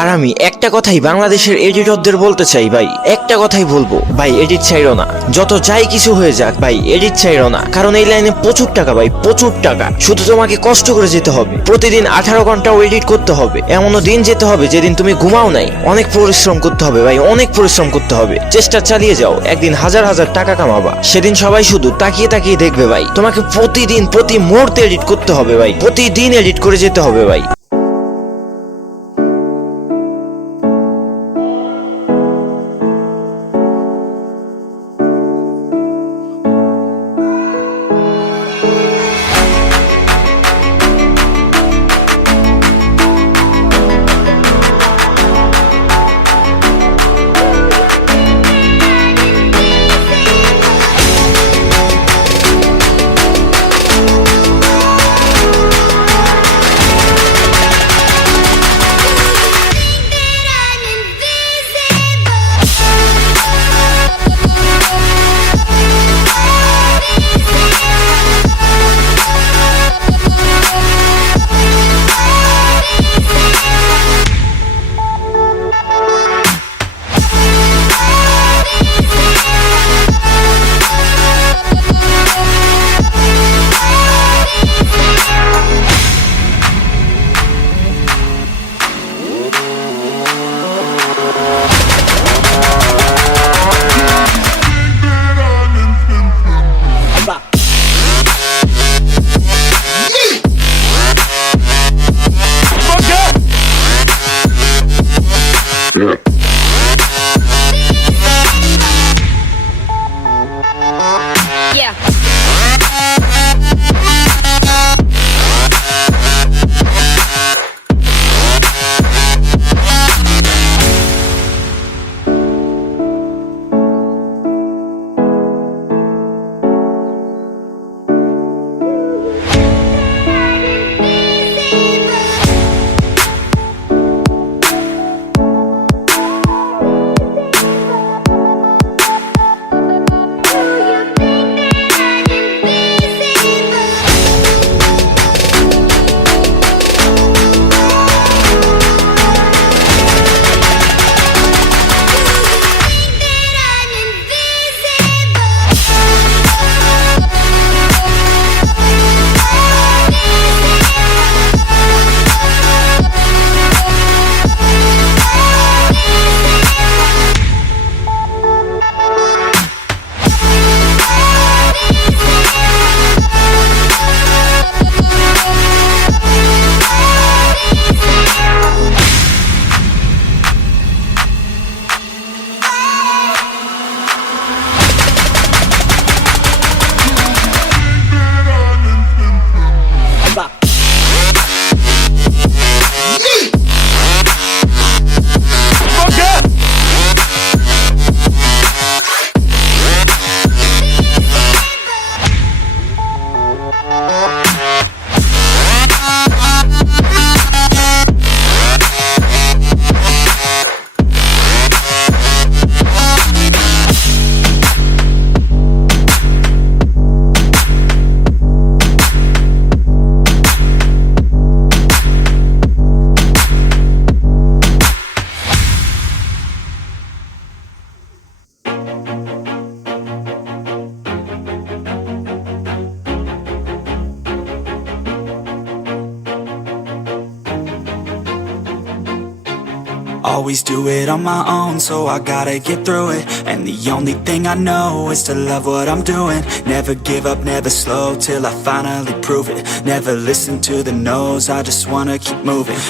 আর আমি একটা কথাই বাংলাদেশের এডিটরদের বলতে চাই ভাই, একটা কথাই বলবো ভাই, এডিট ছাইরো না। যত যাই কিছু হয়ে যাক ভাই, এডিট ছাইরো না। কারণ এই লাইনে প্রচুর টাকা ভাই, প্রচুর টাকা। শুধু তোমাকে কষ্ট করে যেতে হবে, প্রতিদিন 18 ঘন্টাও এডিট করতে হবে। এমনও দিন যেতে হবে যেদিন তুমি ঘুমাও নাই। অনেক পরিশ্রম করতে হবে ভাই, অনেক পরিশ্রম করতে হবে। চেষ্টা চালিয়ে যাও, একদিন হাজার হাজার টাকা কামাবা। সেদিন সবাই শুধু তাকিয়ে তাকিয়ে দেখবে ভাই। তোমাকে প্রতিদিন প্রতি মুহূর্তে এডিট করতে হবে ভাই, প্রতিদিন এডিট করে যেতে হবে ভাই। Always do it on my own, so I gotta get through it. And the only thing I know is to love what I'm doing. Never give up, never slow, till I finally prove it. Never listen to the no's, I just wanna keep moving.